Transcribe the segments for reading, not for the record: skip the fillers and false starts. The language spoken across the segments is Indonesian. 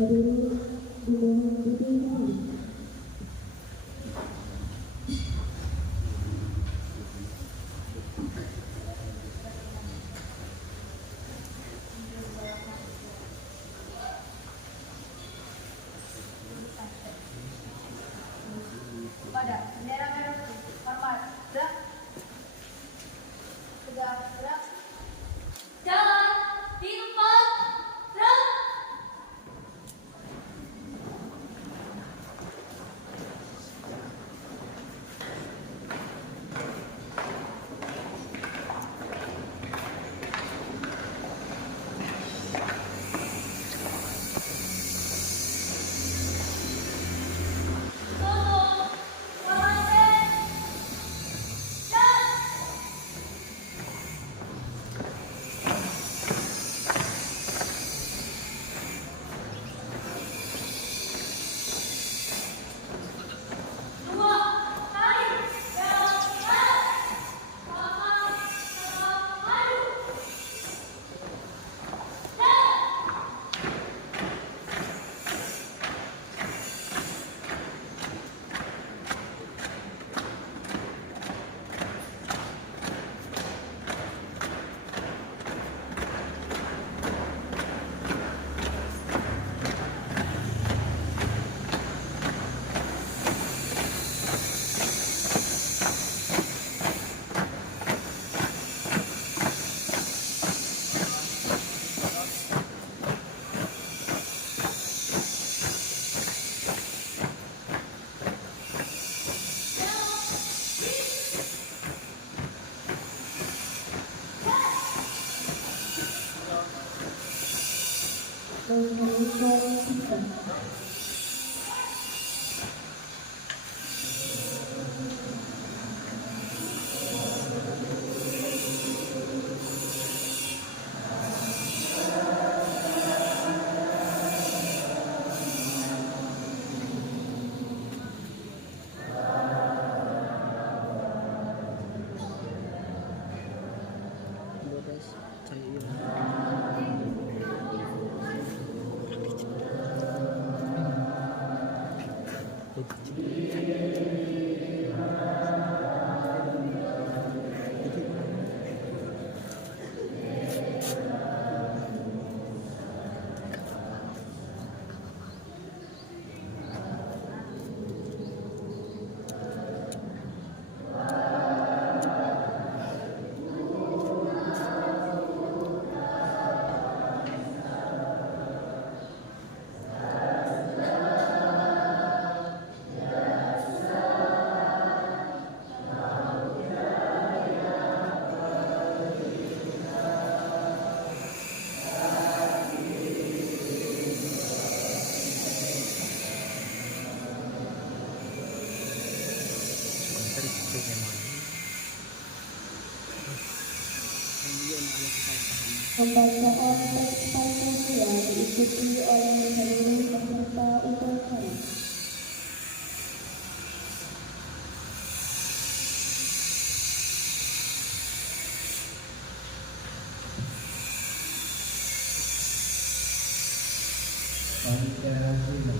Hadirin dimohon berdiri dahulu. Pada bendera merah putih, hormat, gerak, tegak, gerak, jalan, di tempat, gerak. Pembacaan teks Pancasila diikuti oleh seluruh peserta upacara. Pancasila.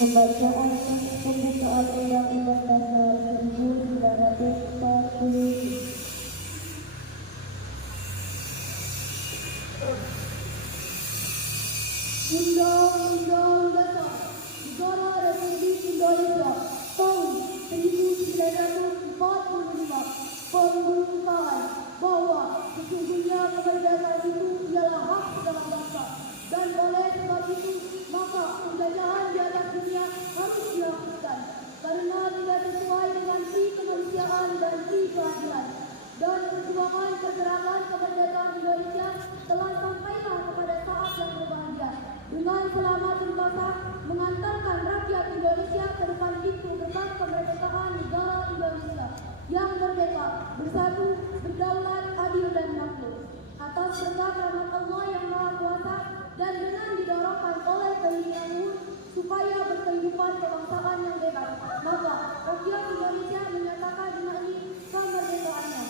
Pembacaan teks pembukaan Undang-Undang Dasar 1945. Undang-Undang Dasar Negara Republik Indonesia tahun 1945 pembukaan bahwa sesungguhnya kemerdekaan itu ialah hak segala bangsa. Dan oleh sebab itu, maka penjajahan di atas dunia harus dihapuskan. Karena tidak sesuai dengan si kemanusiaan dan si keadilan. Dan perjuangan pergerakan kemerdekaan Indonesia telah sampailah kepada saat yang berbahagia. Dengan selamat berbangsa mengantarkan rakyat Indonesia ke depan pintu gerbang kemerdekaan negara Indonesia yang merdeka, bersatu, berdaulat, adil dan makmur. Atas berkat rahmat Allah yang Maha Kuasa dan dengan didorongkan oleh keinginan luhur supaya berkehidupan kebangsaan yang bebas, maka rakyat Indonesia menyatakan dengan ini kemerdekaannya.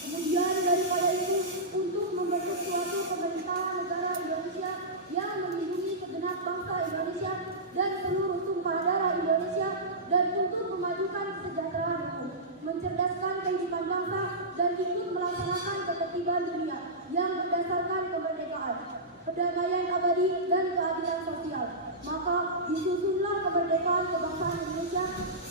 Kemudian daripada itu, untuk membentuk suatu pemerintahan negara Indonesia yang melindungi segenap bangsa Indonesia dan seluruh tumpah darah Indonesia, dan untuk memajukan kesejahteraan hukum, mencerdaskan kehidupan bangsa, dan ikut melaksanakan ketertiban dunia yang berdasarkan kemerdekaan, perdamaian abadi, dan keadilan sosial. Maka disusunlah kemerdekaan kebangsaan Indonesia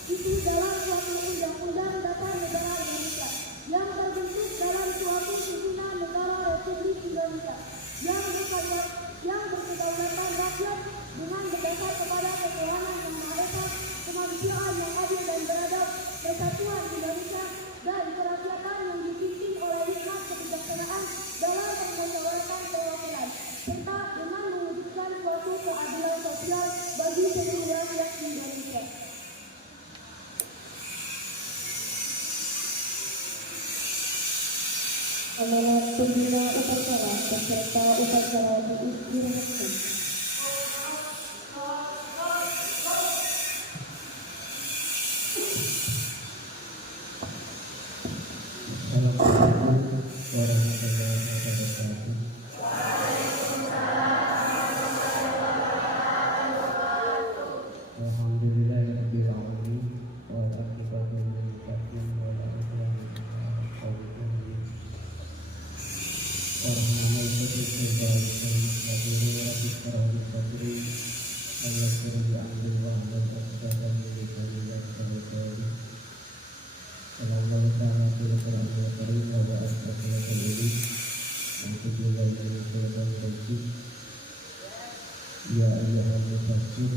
itu dalam suatu undang-undang dasar negara Indonesia yang terbentuk dalam suatu susunan negara Republik Indonesia yang berkedaulatan rakyat dengan berdasar kepada ketuhanan yang Maha Esa, kemanusiaan yang adil dan beradab, persatuan Indonesia, dan kerakyatan yang dipimpin oleh hikmat kebijaksanaan dalam permusyawaratan perwakilan, serta dengan mewujudkan suatu keadilan sosial bagi seluruh rakyat Indonesia. Amanat pembina upacara beserta upacara diizinkan. Assalamualaikum warahmatullahi wabarakatuh. Alhamdulillahirabbil alamin wal aqibatu lil muttaqin wa la udwana illa 'alal zalimin. Warahmatullahi Ya ayyuhal mudaththir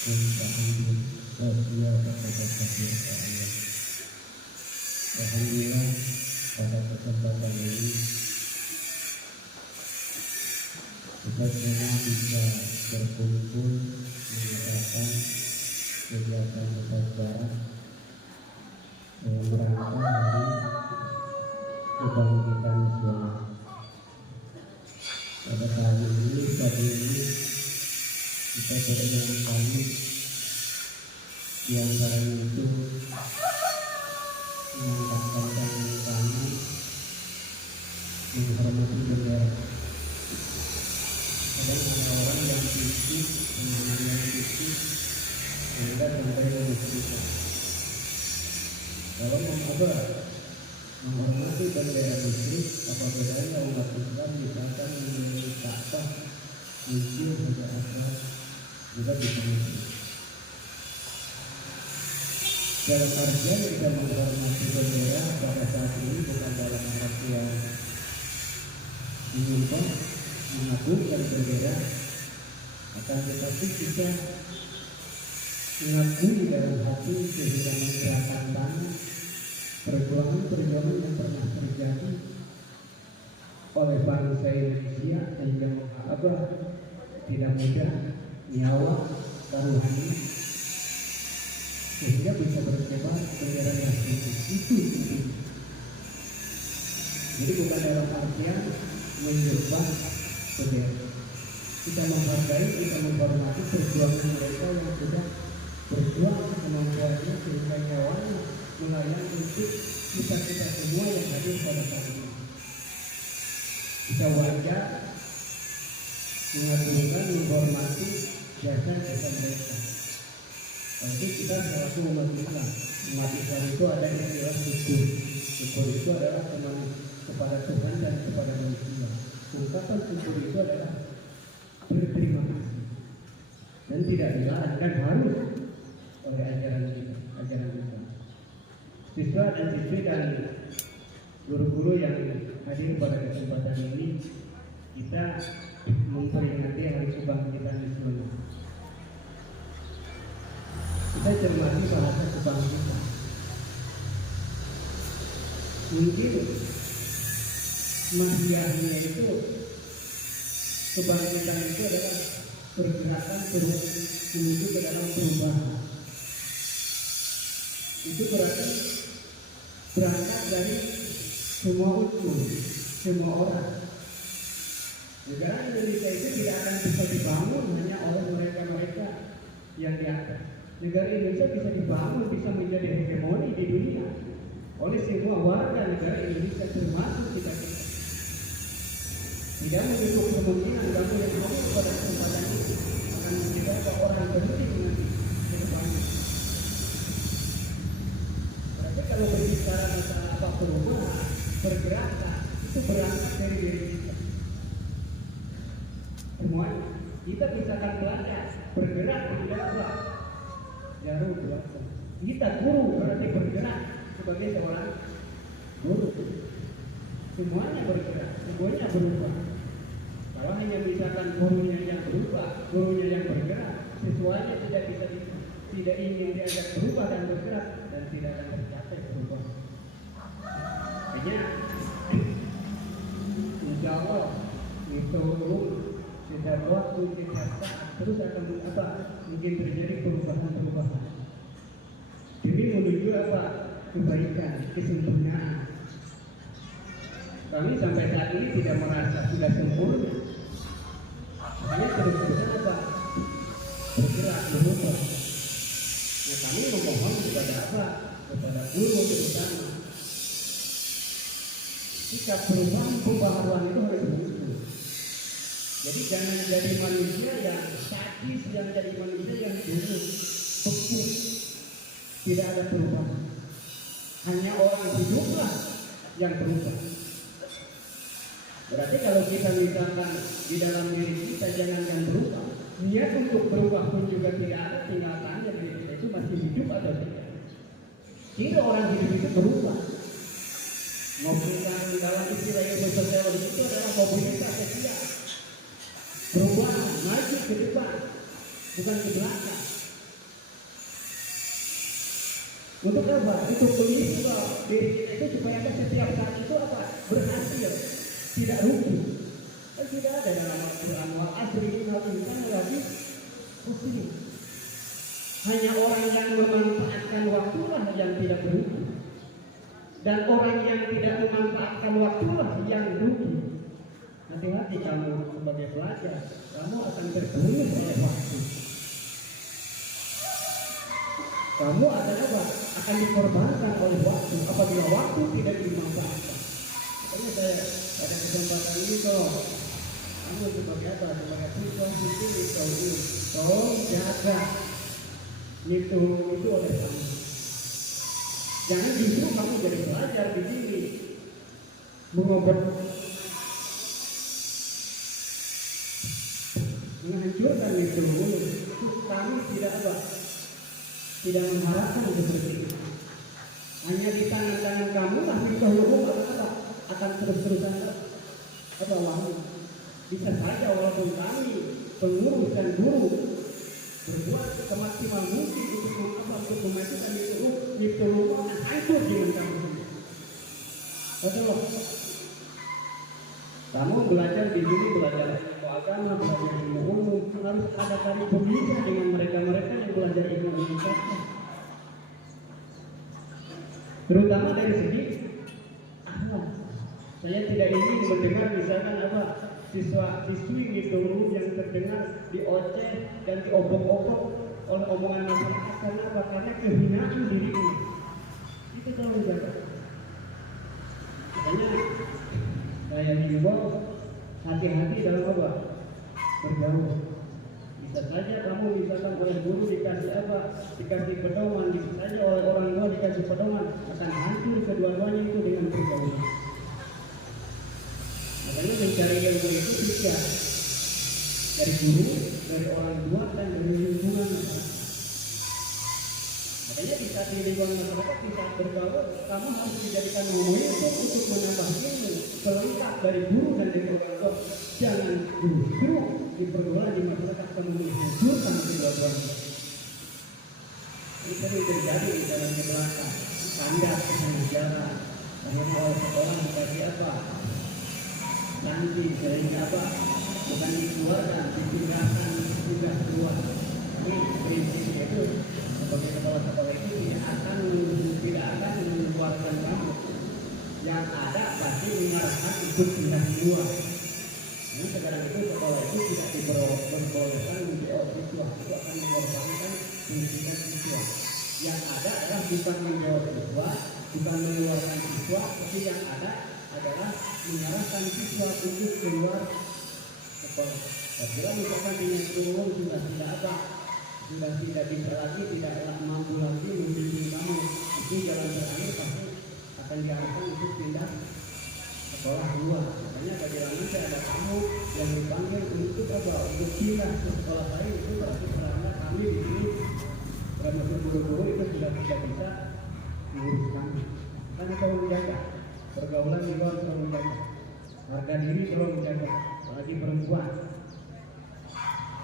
qum fa'anzir wa thiyabaka fatahhir. Alhamdulillah, pada kesempatan ini kita semua bisa berkumpul mengadakan kegiatan upacara merangka hari kebangkitan nasional. Pada tahun ini, kita berulang kali yang barang itu mengangkatkan tangan kami menghormati bendera. Kadang ada orang yang fisik, yang fisik, sehingga sampai memusikkan. Kalau menghormati bendera muslim, apa bedanya umat Islam misalkan memiliki Ka'bah, museum, Hajar Aswad juga bisa muslim. Dalam artian kita menghormati bendera pada saat ini bukan dalam artian menyembah, mengagungkan bendera, akan tetapi kita mengakui dalam hati kehidupan gerakan tanah, perjuangan yang pernah terjadi oleh bangsa Indonesia yang mengharapkan tidak mudah nyawa taruhannya sehingga bisa berkibar bendera yang itu. Jadi bukan dalam artian menyembah bendera. Kita menghargai, kita menghormati perjuangan mereka yang sudah berjuang kemampuannya sehingga nyawanya melayani untuk kita semua yang hadir pada saat ini. Kita wajar mengagungkan, menghormati jasa-jasa mereka. Jadi kita selaku umat Islam. Umat Islam itu ada istilah syukur. Syukur itu adalah kepada Tuhan dan kepada manusia. Ungkapan syukur itu adalah berterima kasih. Dan tidak dilarang dan harus oleh ajaran kita, ajaran Islam. Siswa dan siswi dan guru-guru yang hadir pada kesempatan ini kita memperingati Hari Kebangkitan Nasional. Kita cermati bahasa kebangkitan. Mungkin mahiyahnya itu kebangkitan itu adalah pergerakan menuju ke dalam perubahan. Itu berarti berangkat dari semua unsur, semua orang. Negara Indonesia itu tidak akan bisa dibangun hanya oleh mereka-mereka yang di atas. Negara Indonesia bisa dibangun, bisa menjadi hegemoni di dunia oleh semua warga negara Indonesia, termasuk kita. Tidak menutup kemungkinan kamu yang ngomong pada kesempatan ini akan menjadi orang penting nanti ke depannya. Berarti kalau berbicara masalah apa perubahan, pergerakan, itu berangkat dari diri kita. Semuanya kita bisa akan belajar bergerak tidak apa jarum belakang. Kita guru berarti bergerak sebagai seorang guru. Semuanya bergerak, semuanya berubah. Kalau hanya misalkan gurunya yang berubah, gurunya yang bergerak, siswanya tidak ingin diajak berubah dan bergerak dan tidak akan tercapai perubahan. Artinya, insya Allah itu setiap waktu setiap saat terus akan mungkin terjadi perubahan. Demi menuju kebaikan, kesempurnaan. Kami sampai saat ini tidak merasa sudah sempurna. Hanya terus-terusan bergerak, berubah. Nah, kami memohon kepada guru terutama. Sikap perubahan pembaharuan itu harus muncul. Jadi jangan jadi manusia yang statis, yang jadi manusia yang dulu beku, tidak ada perubahan. Hanya orang hiduplah yang berubah. Berarti kalau kita misalkan di dalam diri kita jangankan berubah, niat untuk berubah pun juga tidak ada, tinggal tanya diri kita itu masih hidup atau tidak. Tidak orang hidup itu berubah. Mobilitas dalam istilah ilmu sosiologi itu adalah mobilitas sosial. Perubahan, maju ke depan, bukan ke belakang. Untuk apa? Untuk mengisi diri kita itu supaya kita setiap saat itu berhasil, tidak rugi. Dan tidak ada dalam Al-Quran wa asri innal insana lafi khusr. Hanya orang yang memanfaatkan waktulah yang tidak berugi. Dan orang yang tidak memanfaatkan waktulah yang rugi. Hati-hati kamu sebagai pelajar, kamu akan terbunuh oleh waktu. Kamu akan dikorbankan oleh waktu apabila waktu tidak dimanfaatkan. Makanya saya pada kesempatan ini kamu sebagai sebagai siswa itu tolong jaga itu oleh kamu. Jangan justru kamu jadi pelajar di sini menghancurkan itu. Kami tidak mengharapkan seperti itu. Hanya di tangan-tangan kamu lah akan terus-terusan wangi. Bisa saja walaupun kami pengurus dan guru berbuat semaksimal mungkin untuk memajukan itu akan hancur dengan kamu. Betul. Kamu belajar di sini, belajar ilmu agama, belajar ilmu umum, harus ada kali pembicara dengan mereka-mereka yang belajar ilmu administrasi. Terutama dari segi akhlak. Saya tidak ingin mendengar misalkan siswi gitu yang terdengar dioceh dan diobok-obok oleh omongan masyarakat karena kehinaan diri ini. Itu tolong jaga. Makanya saya himbau hati-hati dalam bergaul. Bisa saja kamu misalkan oleh guru dikasih pedoman, bisa saja oleh orang tua dikasih pedoman, akan hancur kedua-duanya itu dengan pergaulan. Makanya mencari ilmu itu bisa dari guru, dari orang tua dan dari lingkungan. Makanya di saat di lingkungan masyarakat, di saat bergaul, kamu harus dijadikan momentum untuk menambah ilmu selengkap dari guru dan edukator. Jangan justru di pergaulan di masyarakat kamu menghancurkan kedua-duanya. Ini sering terjadi di dalam belakang. Kandas sejarah, akhirnya oleh sekolah dikasih apa? Nanti sehingga apa? Bukan dikeluarkan, dipindahkan, tidak keluar. Ini prinsipnya itu sebagai kepala sekolah itu tidak akan mengeluarkan kamu. Yang ada pasti mengarahkan ikut pindah keluar. Ini sekarang itu sekolah itu tidak diperbolehkan untuk siswa, itu akan mengorbankan pendidikan siswa. Yang ada adalah bukan menjawab siswa, bukan mengeluarkan siswa, tapi yang ada adalah mengarahkan siswa untuk keluar sekolah. Apabila misalkan dengan turun sudah tidak apa, sudah tidak bisa lagi, tidak mampu lagi membimbing kamu, itu jalan terakhir pasti akan diarahkan untuk pindah sekolah luar. Makanya bagaimana nanti ada kamu yang dipanggil untuk apa? Untuk pindah ke sekolah lain, itu berarti karena kami di sini termasuk guru-guru itu sudah tidak bisa mengurus kami. Karena selalu menjaga pergaulan di luar, selalu menjaga harga diri, selalu menjaga, apalagi perempuan.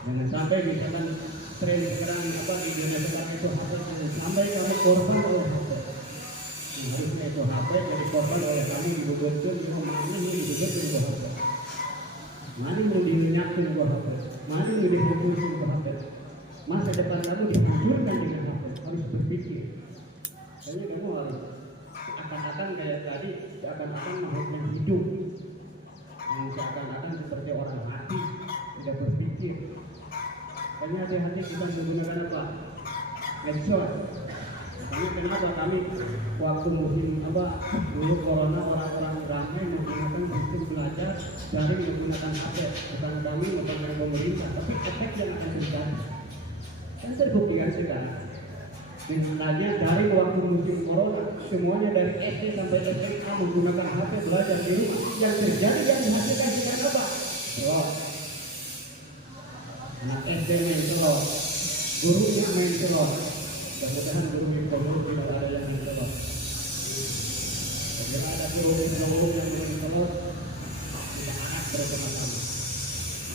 Jangan sampai misalkan tren sekarang apa di dunia sekarang itu sampai kamu korban oleh HP. Harusnya itu HP jadi korban oleh kami dibutuhkan di rumah ini dibutuhkan di HP. Mana mau diminyakin di HP, mana mau difokusin di HP. Masa depan kamu dihancurkan dengan HP. Harus berpikir. Soalnya kamu harus akan-akan kayak tadi, akan-akan makhluk yang hidup, yang seakan-akan seperti orang mati, tidak berpikir. Makanya hati-hati kita menggunakan apa? Medsos. Makanya kenapa kami waktu musim apa dulu corona orang-orang ramai menggunakan sistem belajar dari menggunakan HP. Bukan kami bukan pemerintah, tapi efek yang akan terjadi. Kan terbuktikan sekarang. Sebenarnya dari waktu musim corona semuanya dari SD sampai SMA menggunakan HP belajar di rumah. Yang terjadi yang dihasilkan sekarang apa? Wah. Anak SD main telur, gurunya main telur. Mudah-mudahan guru tidak ada yang main telur. Jika ada guru yang main telur, tidak anak berkembang.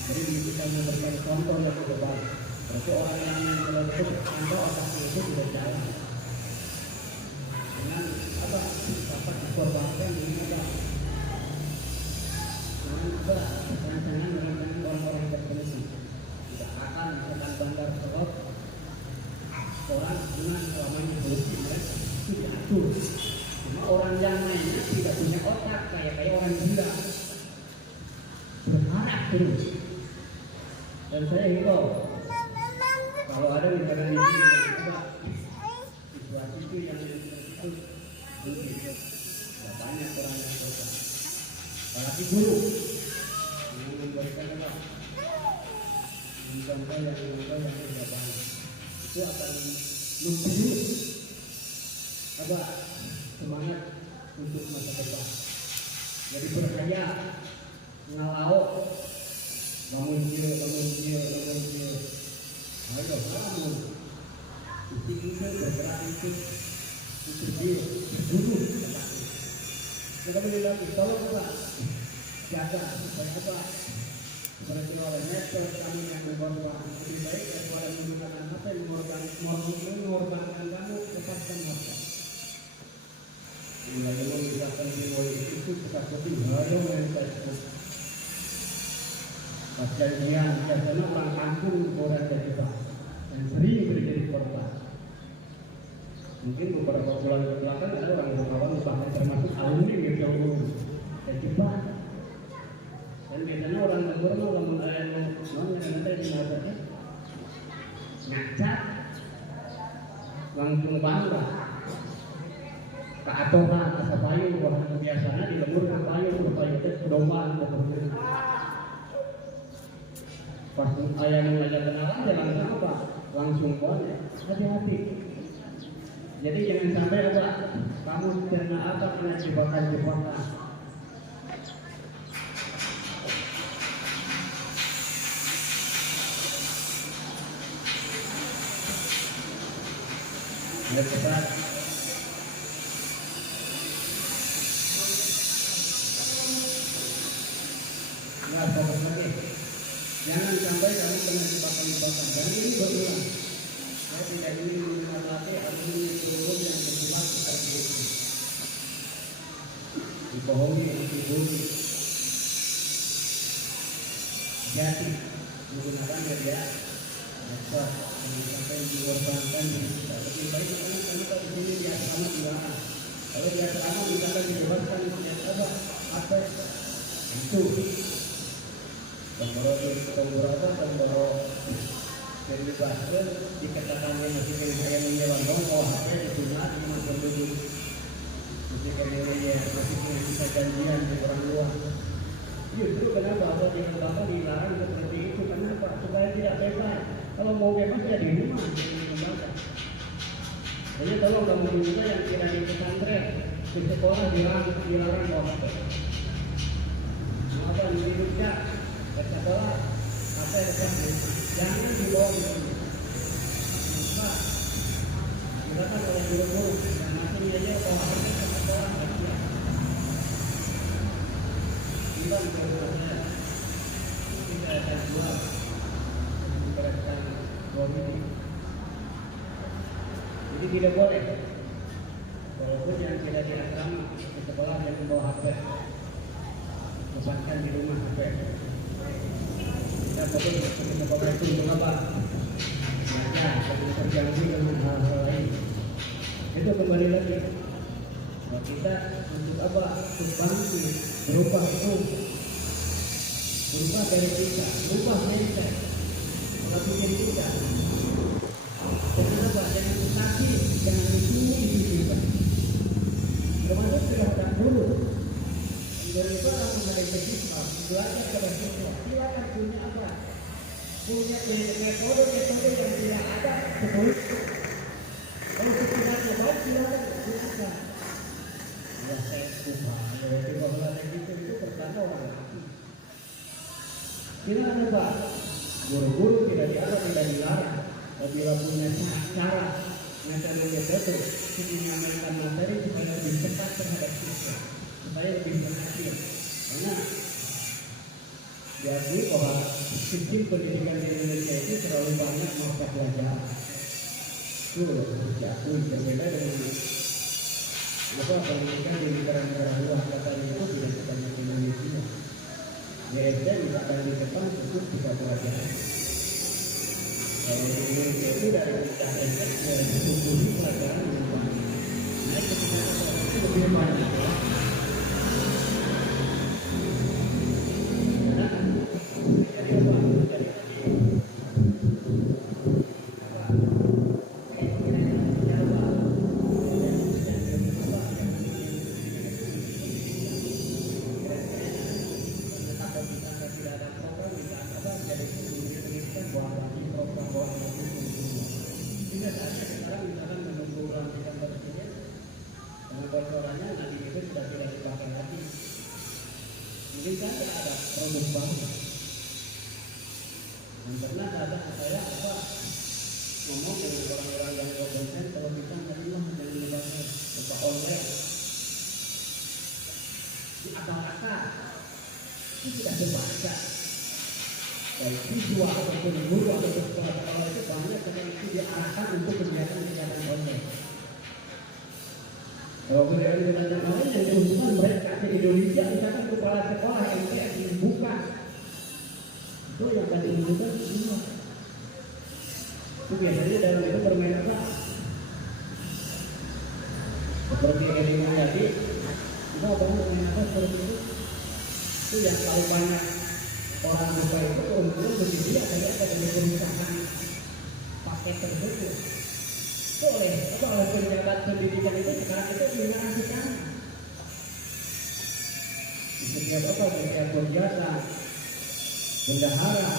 Jadi kita memberikan contoh yang terbaik. Berarti orang yang main telur itu contoh otaknya itu tidak jalan. Dengan apa? Dapat dikorbankan dengan apa? Dengan apa? Dengan orang-orang tertentu. Akan misalkan bandar telur orang dengan selamanya bersih mereka itu diatur. Cuma orang yang mainnya tidak punya otak kayak orang gila berharap terus. Dan saya himbau kalau ada misalkan di sini situasi itu yang itu banyak orang yang berharap. Apalagi guru yang memberikan apa? Contoh yang tidak baik itu akan memberi apa semangat untuk masa depan. Jadi berkarya ngalau bangun dia. Ayo bangun itu bergerak itu dia dulu. Kita bilang tolong apa jaga supaya apa berarti oleh medsos kami yang berkorban lebih baik daripada menggunakan HP mengorbankan kamu lepaskan harta. Bila kamu misalkan dimulai itu seperti hayo main Facebook. Kejadian biasanya orang kampung orang jadi dan sering terjadi korban. Mungkin beberapa bulan ke belakang ada orang kawan bahkan termasuk alumni gitu terjebak. Dan biasanya orang negara kalau yang nanti dinasanya ngaca langsung bangga ke atoran asa payu bahkan biasanya di lembur ke payu itu pedoman pas ayah yang ngajak kenalan ya langsung apa langsung ya hati-hati. Jadi jangan sampai apa kamu kena apa kena jebakan. Ayo cepat. Nah, fokus lagi. Jangan sampai kamu kena jebakan-jebakan. Dan ini berulang. Saya tidak ingin menghadapi argumen turun yang bersifat seperti itu. Dibohongi, dibohongi. Jadi menggunakan media medsos sampai dikorbankan lebih baik karena kamu tahu di sini di asrama dilarang. Kalau di asrama misalkan dibebaskan apa itu tomboro dibebaskan dikatakan yang masih saya menyewa mau HP disunat cuma penduduk masih kayak masih bisa janjian di orang luar. Justru kenapa Allah dengan Bapak dilarang seperti itu? Kenapa? Supaya tidak bebas. Kalau mau bebas ya di rumah, jangan membaca. Jadi tolong kamu juga yang tidak di pesantren, di sekolah dilarang bawa HP. Apa di hidupnya ke sekolah apa yang jangan dibawa di sini. Nah, silakan oleh guru-guru yang masih aja bawa HP ke sekolah. Kita berdoa kita akan doa memberikan doa ini. Jadi tidak boleh walaupun yang tidak di asrama di sekolah yang membawa HP lepaskan di rumah HP. Kita perlu di sekolah itu mengapa? Belajar dan terganggu dengan hal-hal lain. Itu kembali lagi. Nah, kita untuk apa? Untuk bantu berubah itu, berubah dari kita, berubah mindset, pola pikir kita. Jangan apa? Jangan mutasi, jangan ditulis di kita. Termasuk silakan dulu. Daripada mengenai siswa, belajar kepada siswa. Silakan punya apa? Punya metode yang tidak ada sebelum. Kalau kita coba silakan gunakan. Ya saya lupa, berarti bahwa itu pertama orang hati. Silakan coba. Guru-guru tidak dilarang, tidak dilarang. Apabila punya cara metode untuk menyampaikan materi supaya lebih cepat terhadap siswa, supaya lebih berhasil. Karena jadi bahwa sistem pendidikan di Indonesia itu terlalu banyak mata pelajaran. Itu diakui berbeda dengan apa pendidikan di negara-negara luar katanya itu tidak sebanyak Indonesia. Di SD misalkan di Jepang cukup 3 pelajaran. Kalau di Indonesia itu dari SD dari 10 pelajaran yang banyak. Naik ke itu lebih banyak. Jadi apa? Mungkin saja ada produk baru. Dan pernah ada saya ngomong dengan orang-orang yang berdosen kalau kita menerima dengan lebarnya berupa online di akal-akal itu tidak terbaca. Baik siswa ataupun guru ataupun sekolah itu banyak karena itu diarahkan untuk kegiatan-kegiatan online. Kalau kegiatan online yang diusulkan mereka di Indonesia misalkan kepala sekolah yang kayak dibuka itu yang tadi dibutuhkan semua. Itu biasanya dalam itu bermain apa? Seperti yang ini tadi, kita bermain apa seperti itu? Itu yang paling banyak orang buka itu keuntungan bagi dia kayak ada perusahaan paket tersebut. Boleh, oleh pejabat pendidikan itu sekarang itu diarahkan. Di setiap apa? Setiap berjasa, bendahara,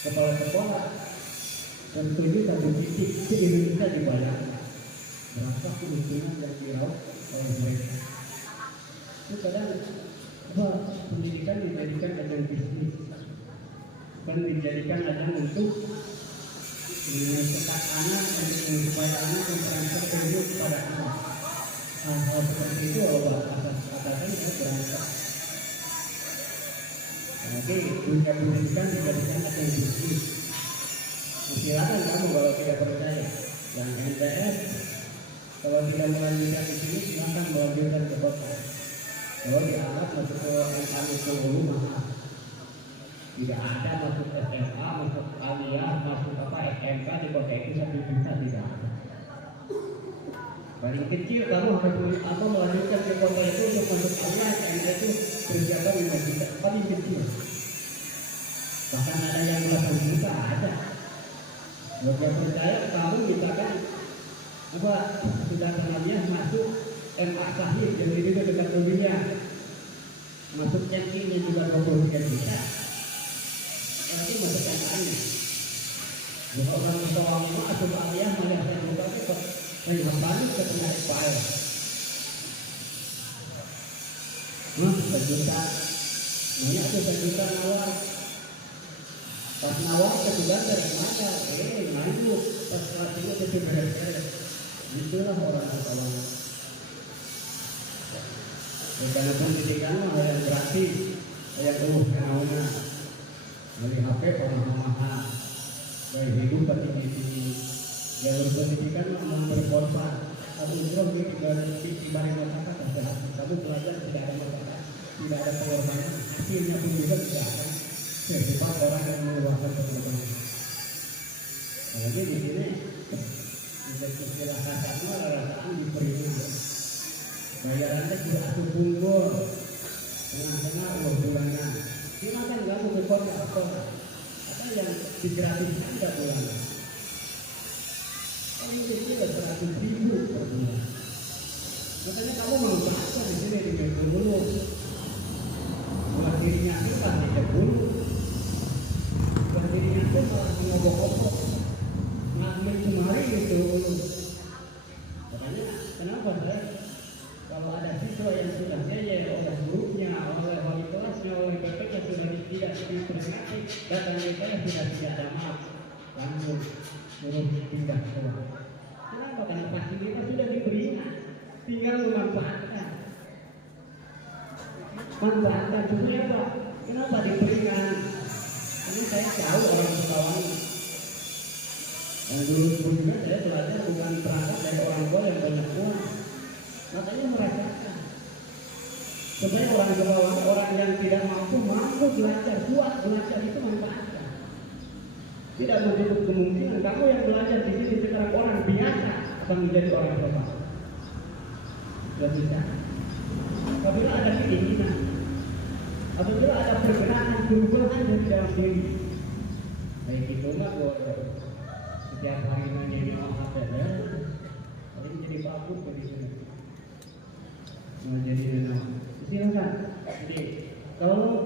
kepala sekolah, tentunya satu titik di Indonesia dibayar. Berapa keuntungan yang diraup oleh mereka? Itu kadang apa? Pendidikan dijadikan dengan bisnis, bukan dijadikan hanya untuk mencetak anak dan supaya anak memperhatikan ilmu kepada anak. Hal-hal seperti itu Allah katakan berangkat. Nanti dunia pendidikan dijadikan yang bisnis. Silakan kamu kalau tidak percaya. Yang NTS kalau tidak melanjutkan di sini silakan melanjutkan ke kota. Kalau dianggap masuk ke MKM itu mahal. Tidak ada masuk SMA, masuk aliyah, masuk SMK di kota itu 1 juta tidak ada. Paling kecil kamu harus melanjutkan ke kota itu untuk masuk aliyah SMK itu persiapan 5 juta paling kecil. Bahkan ada yang belasan juta ada. Kalau dia percaya kamu misalkan sudah aliyah masuk MA Sahih yang itu dekat dunia, masuk cengkingnya juga 23 juta. Nanti masuk MA-nya. Jika orang bertawang itu masuk aliyah malah saya juga kok saya balik ke tengah file. Sejuta, ini aku sejuta nawar. Pas nawar kemudian dari mana? Main lu pas kelas itu jadi beres-beres. Itulah orang bertawang. Karena pendidikan yang gratis, yang kenalnya dari HP pemahaman, dari hidup tinggi-tinggi, jalur pendidikan memang berkorban. Kamu terus di balik masyarakat sehat, kamu belajar tidak ada masalah, tidak ada pengorbanan, hasilnya pun juga tidak ada. Sebab orang yang mengeluarkan pengorbanan. Jadi di sini istilah kasarnya rasaan diperingat. Bayarannya tidak langsung punggul, tengah-tengah uang bulanan. Silakan kamu ke kota. Ada yang digratiskan tidak bulanan. Paling kecil 100.000 per bulan. Makanya kamu manfaatkan di sini di Bengkulu. Buat dirinya itu kan di Bengkulu. Buat dirinya itu malah mengobok-obok. Ngamen kemari itu. Makanya kenapa saya? Kalau ada siswa yang sudah jaya oleh gurunya, oleh wali kelasnya, oleh BPK sudah tidak diperingati, datang ke saya sudah tidak ada maaf, langsung suruh pindah sekolah. Kenapa? Karena fasilitas sudah diberikan, tinggal memanfaatkan. Manfaatkan cuma apa? Kenapa diberikan? Karena saya tahu orang Sukawang. Dan dulu juga saya belajar bukan perangkat dari orang tua yang banyak uang. Makanya merasakan supaya orang bawah, orang yang tidak mampu belajar, kuat belajar itu manfaatkan. Tidak menutup kemungkinan kamu yang belajar di sini sekarang orang biasa akan menjadi orang hebat. Sudah bisa. Apabila ada keinginan, apabila ada pergerakan perubahan dari dalam diri, baik itu mah setiap hari menjadi orang hebat, paling jadi bagus di sini. Jadi silakan. Jadi kalau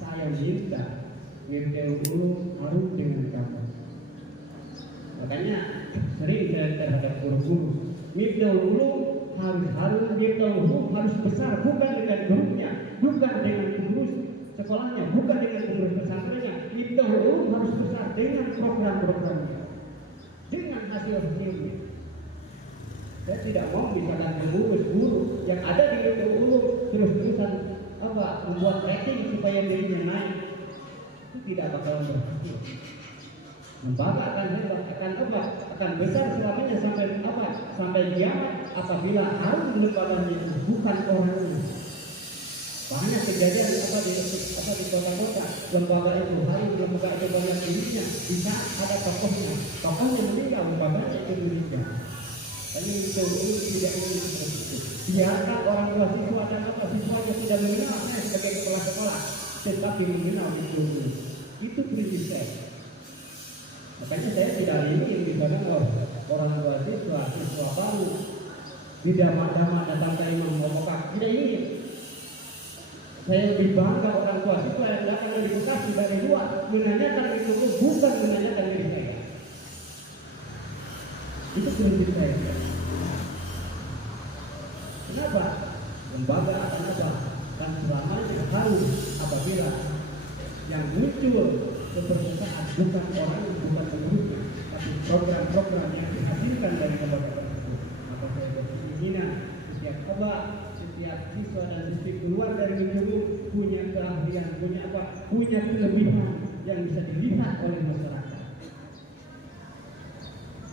saya minta dulu harus dengan kamu. Makanya sering saya terhadap guru-guru. Dulu harus besar, bukan dengan gurunya, bukan dengan pengurus sekolahnya, bukan dengan pengurus pesantrennya. Dulu harus besar dengan program-programnya, dengan hasil-hasilnya. Saya tidak mau misalkan mengurus guru yang ada di Bengkulu terus-terusan membuat rating supaya dirinya naik, itu tidak bakalan berhasil. Lembaga akan besar selamanya sampai kiamat apabila harus lembaganya bukan orangnya. Banyak kejadian di kota-kota lembaga itu lembaga itu banyak dirinya bisa ada tokohnya meninggal lembaganya itu miliknya. Ini itu tidak ingin seperti itu. Biarkan orang tua siswa dan siswanya tidak mengenal saya sebagai kepala sekolah, tetapi mengenal itu prinsip saya. Makanya saya tidak ingin misalnya orang tua siswa baru tidak datang ke imam ngomongkan, tidak ingin. Saya lebih bangga orang tua siswa yang datang dari Bekasi dari luar menanyakan itu bukan menanyakan diri saya. Itu prinsip saya. Kenapa? Lembaga akan apa? Dan selamanya harus apabila yang muncul kepercayaan bukan orang, bukan pengurusnya, tapi program-program yang dihasilkan dari lembaga tersebut. Maka saya berkeinginan setiap siswa dan siswi keluar dari Menjurung punya keahlian, punya kelebihan yang bisa dilihat oleh masyarakat.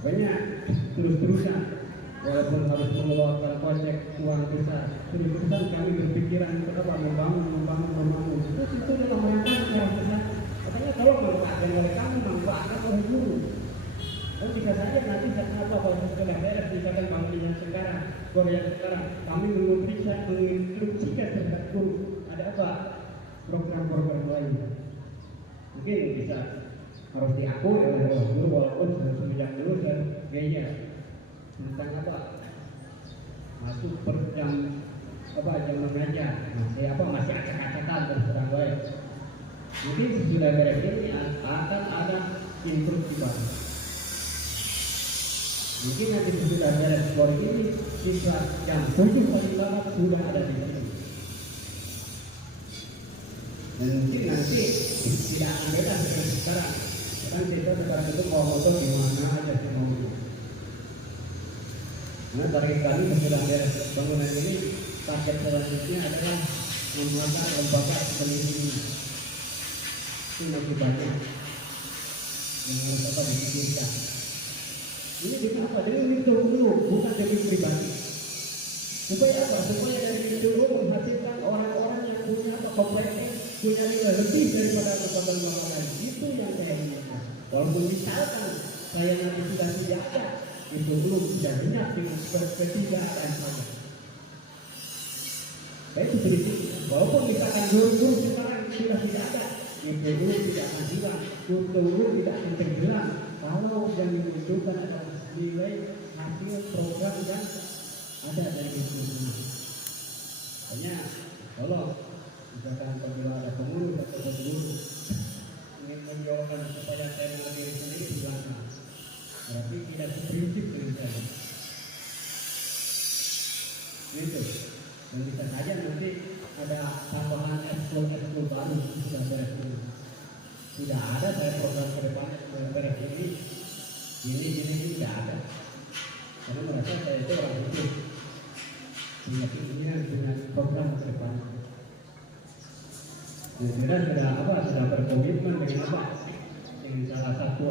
Banyak terus-terusan, walaupun harus mengeluarkan kocek uang besar, terus-terusan kami berpikiran membangun. Itu dalam rangka besar. Makanya kalau manfaatkan oleh kamu, manfaatkan oleh guru. Dan bisa saja nanti kalau setelah beres misalkan bangunan sekarang, Korea sekarang, kami menginstruksikan terhadap guru ada apa program-program lain. Mungkin bisa harus diakui oleh guru walaupun sejak dulu dan gaya tentang masuk per jam mengajar, masih acak-acakan terserang baik. Jadi sesudah beres ini akan ada instruksi baru. Mungkin nanti sesudah beres skor ini siswa jam 7 pagi banget sudah ada di sini. Dan mungkin nanti tidak akan beda seperti sekarang. Kan kita sekarang itu mau foto di mana aja sih mau. Nah, target kami sesudah beres bangunan ini, target selanjutnya adalah membuat lembaga penelitian. Itu masih banyak yang harus dipikirkan. Ini dengan apa? Dengan itu dulu, bukan demi pribadi. Supaya apa? Supaya dari itu dulu menghasilkan orang-orang yang punya kompetensi, punya nilai lebih daripada lembaga lain. Itu yang saya inginkan. Walaupun misalkan saya nanti sudah tidak ada, itu belum tidak banyak dengan ketiadaan saya. Saya itu sedikit. Walaupun misalkan guru sekarang sudah tidak ada, itu dulu tidak akan hilang, guru tidak akan tenggelam. Kalau yang dimunculkan adalah nilai hasil program yang ada dari itu. Hanya kalau misalkan apabila ada pengurus atau pengurus ingin menjualkan supaya saya mengambil sendiri di belakang, berarti tidak seprinsip dengan saya. Itu. Dan bisa saja nanti ada tambahan ekskul baru sudah beres ini. Tidak ada saya program ke depan beres ini tidak ada. Karena merasa saya itu orang hidup punya keinginan dengan program ke depan. Dan sudah berkomitmen dengan dengan salah satu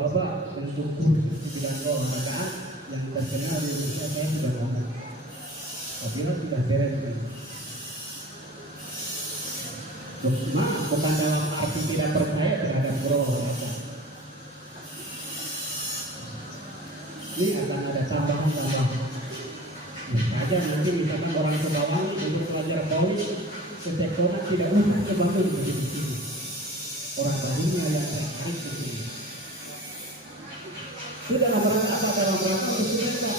untuk kursus di bidang keolahragaan yang terkenal di Indonesia. Saya sudah ngomong apabila sudah beres ini. Cuma bukan dalam arti tidak percaya terhadap olahraga. Ini akan ada tambahan. Saja nanti misalkan orang ke bawah untuk pelajar bawah ke sektoran tidak usah ke Bandung di sini. Orang lainnya yang terkait di sini. Itu dalam rangka bersemangat.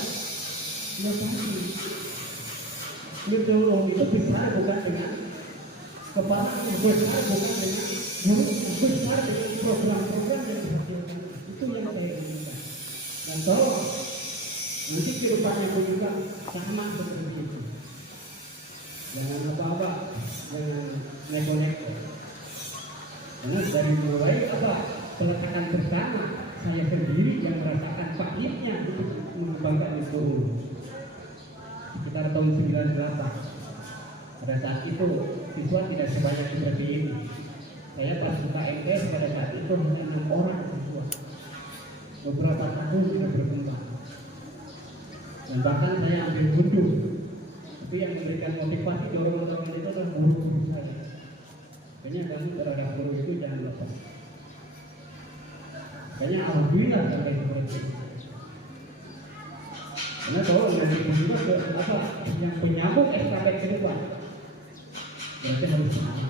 Ya pasti. Itu besar bukan dengan kepala besar bukan dengan guru besar dengan program-program yang dihasilkan. Itu yang saya inginkan. Dan tolong nanti kedepannya pun juga sama seperti itu. Jangan jangan neko-neko. Karena dari mulai peletakan bersama saya sendiri yang merasakan pahitnya untuk mengembangkan itu. Sekitar tahun 98. Pada saat itu siswa tidak sebanyak seperti ini. Saya pas buka MTS pada saat itu hanya 6 orang siswa. Beberapa tahun sudah berkembang. Dan bahkan saya ambil gundu. Tapi yang memberikan motivasi dorong-dorongan itu adalah guru-guru saya. Kayaknya kamu terhadap guru itu jangan lepas. Kayaknya alhamdulillah sampai seperti itu. Karena kalau dari juga yang penyambung estafet ke depan. Berarti harus sama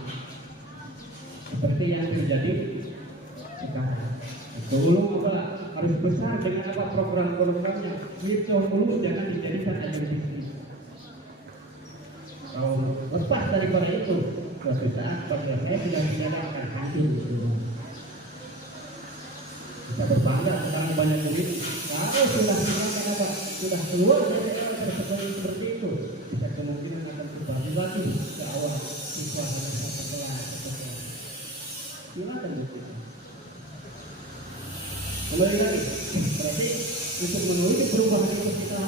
seperti yang terjadi sekarang. Dulu harus besar dengan program-programnya. Itu dulu jangan dijadikan aja di sini. Kalau lepas daripada itu, suatu saat pada saya tidak menjalankan hasil. Kita berbangga karena banyak murid. Kalau sudah keluar dari seperti itu, kita kemungkinan akan berbagi lagi ke awal siswa setelah. Silakan. Kembali lagi, berarti untuk menuju perubahan itu kita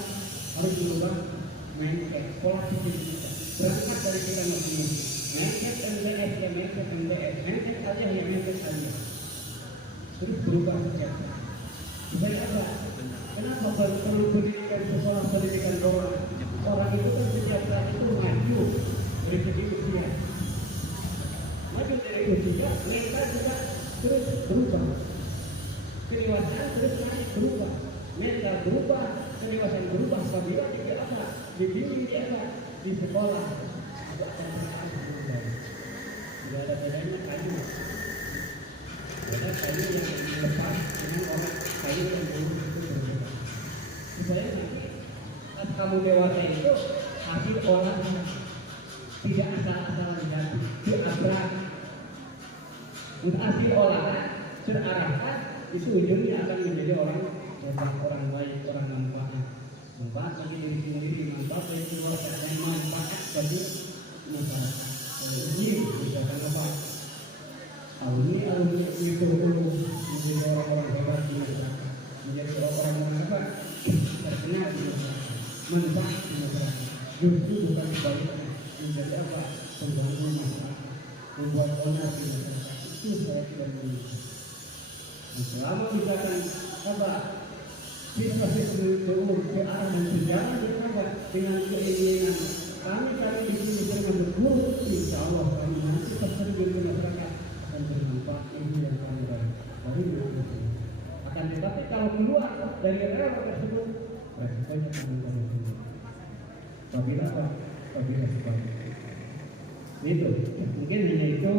harus merubah mindset, pola pikir kita. Berangkat dari kita masing-masing. Mindset MBS ya mindset MBS, mindset aja ya mindset aja. Terus berubah saja. Supaya apa? Kenapa perlu pendidikan sekolah pendidikan orang? Orang itu kan setiap saat itu maju dari segi usia. Maju dari usia, mental juga terus berubah. Kedewasaan terus naik berubah, mental berubah, kedewasaan berubah. Apabila tidak apa, dibimbing dia apa di sekolah, tidak ada bedanya kayu. Ada kayu yang dilepas dengan orang kayu yang dulu itu berbeda. Supaya nanti saat kamu dewasa itu hasil olahan, tidak asal-asalan jatuh, diabrak. Untuk hasil olahan terarahkan, itu ujungnya akan menjadi orang baik, orang manfaat bagi diri sendiri, manfaat bagi keluarga, dan manfaat bagi masyarakat. Ini misalkan apa? Alumni itu menjadi orang-orang hebat di masyarakat, menjadi orang-orang apa? Terkenal di masyarakat, manfaat di masyarakat. Justru bukan sebaliknya, menjadi apa? Pengganggu masyarakat, membuat onar di masyarakat. Itu saya tidak menginginkan. Selama misalkan apa kita ke arah dan sejalan dengan keinginan kami di sini dengan berguru, insya Allah kami nanti terjun ke masyarakat akan bermanfaat ilmu yang kami raih dari masyarakat. Akan tetapi kalau keluar dari rel tersebut, resikonya kami dari sini. Apabila sebaliknya. Itu mungkin hanya itu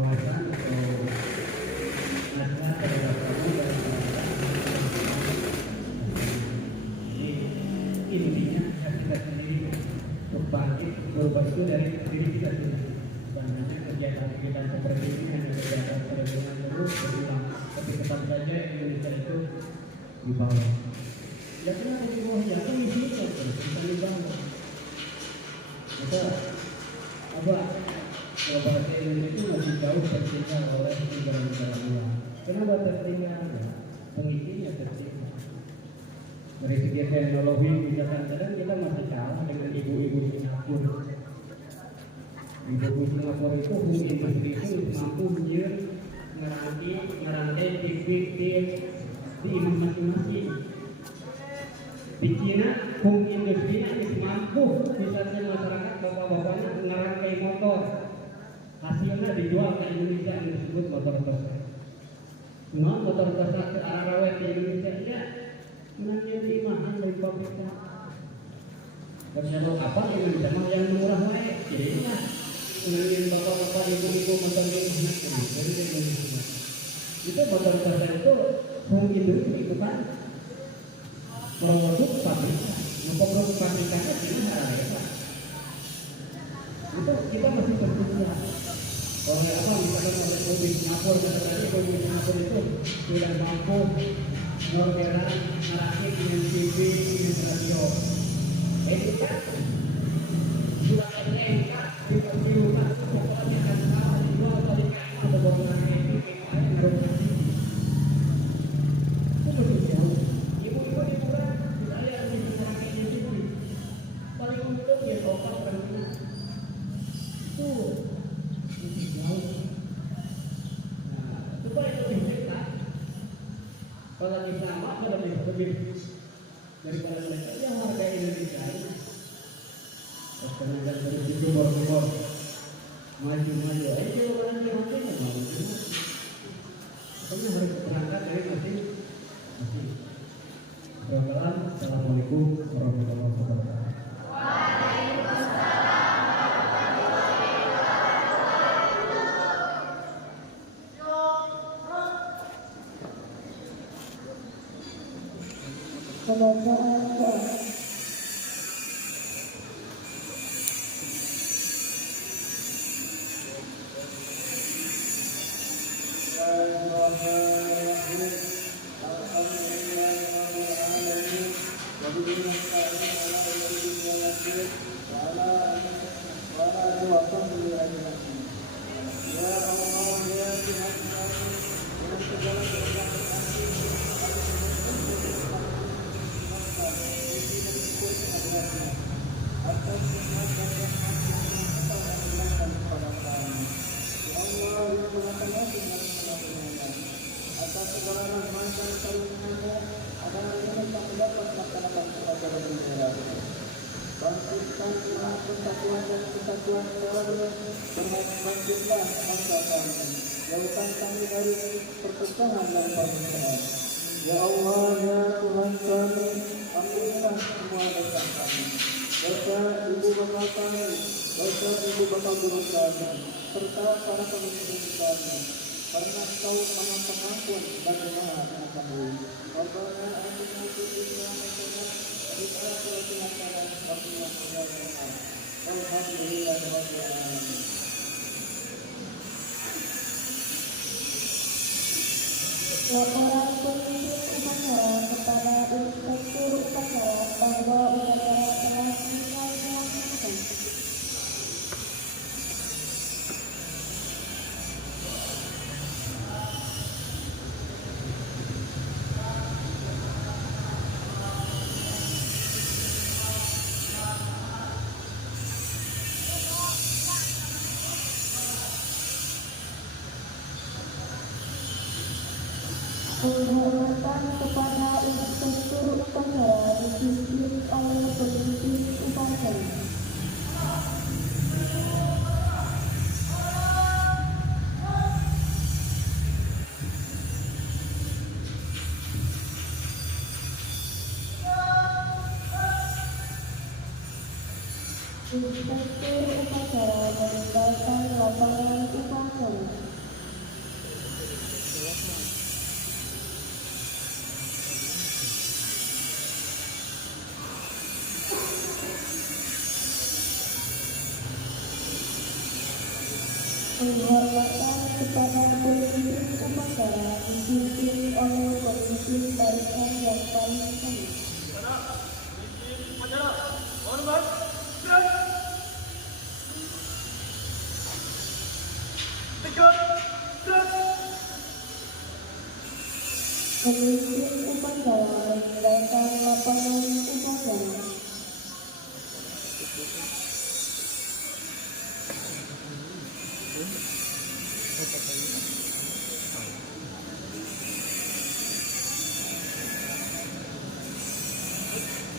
pengawasan atau nasihat terhadap kamu dan intinya kita sendiri berbangkit berubah itu dari diri kita sendiri. Bukan hanya kegiatan seperti ini hanya kegiatan perdagangan terus berulang, tapi tetap saja Indonesia itu di bawah. Ya kenapa di bawah? Ya kan isinya terus kita di bawah. Kita apa? Kalau bahasa Indonesia itu masih jauh tertinggal oleh negara-negara luar. Kenapa tertinggal? Pengisinya tertinggal. Dari segi teknologi, misalkan kadang kita masih kalah dengan ibu-ibu Singapura. Ibu-ibu Singapura itu industri itu mampu ngerantai TV di masing-masing. Di Cina, industri ini mampu misalnya masyarakat bapak-bapaknya ngerangkai motor. Hasilnya dijual ke Indonesia yang disebut motor Tesla. Cuma motor Tesla ke arah rawat di Indonesia ya menjadi mahal dari pabrikan. Dan kalau apa dengan zaman yang murah wae, jadinya menangin bapak-bapak ibu-ibu motor ini dari Indonesia. Itu motor Tesla itu industri itu kan produk pabrikan. Produk pabrikannya tidak ada. Itu kita masih berpikir. Oleh apa misalkan oleh mobil Singapura tadi mobil Singapura itu sudah mampu menggerak merakit dengan TV dengan radio. Itu kan sudah lengkap diperlukan pokoknya akan sama dijual tadi atau borongan itu itu betul jauh. Ibu-ibu di kurang saya di merakit TV paling untuk dia total perempuan itu masih jauh. Nah, supaya itu lebih dekat. Kalau lebih sama, kalau lebih daripada mereka, ya harga Indonesia ini. Pertemuan terus itu bor-bor, maju-maju. Ayo orang yang matinya mau. Kamu harus berangkat dari masing. Assalamualaikum warahmatullahi wabarakatuh. Ya Allah dan perlindunganmu adalah yang dapat melaksanakan upacara bendera. Bangkitkanlah persatuan dan kesatuan selalu, bangkitlah bangsa kami. Jauhkan kami dari perpecahan dan permusuhan. Ya Allah, ya Tuhan kami, ampunilah semua dosa kami. Dosa ibu bapa kami, dosa ibu bapa guru kami, serta para pemimpin kami. Karena Kau Maha Pengampun dan Maha Mengetahui. Rabbana atina fid dunya hasanah wa fil akhirati hasanah wa qina adzabannar. Walhamdulillahi rabbil alamin. Laporan pemimpin upacara kepada inspektur upacara bahwa upacara telah selesai dilaksanakan. Penghormatan kepada inspektur upacara dipimpin oleh pemimpin upacara. Inspektur upacara meninggalkan lapangan upacara. Penghormatan kepada pemimpin upacara dipimpin oleh pemimpin barisan yang paling tinggi. Pemimpin upacara meninggalkan lapangan upacara.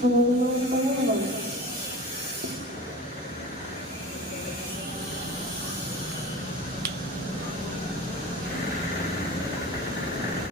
Sebelum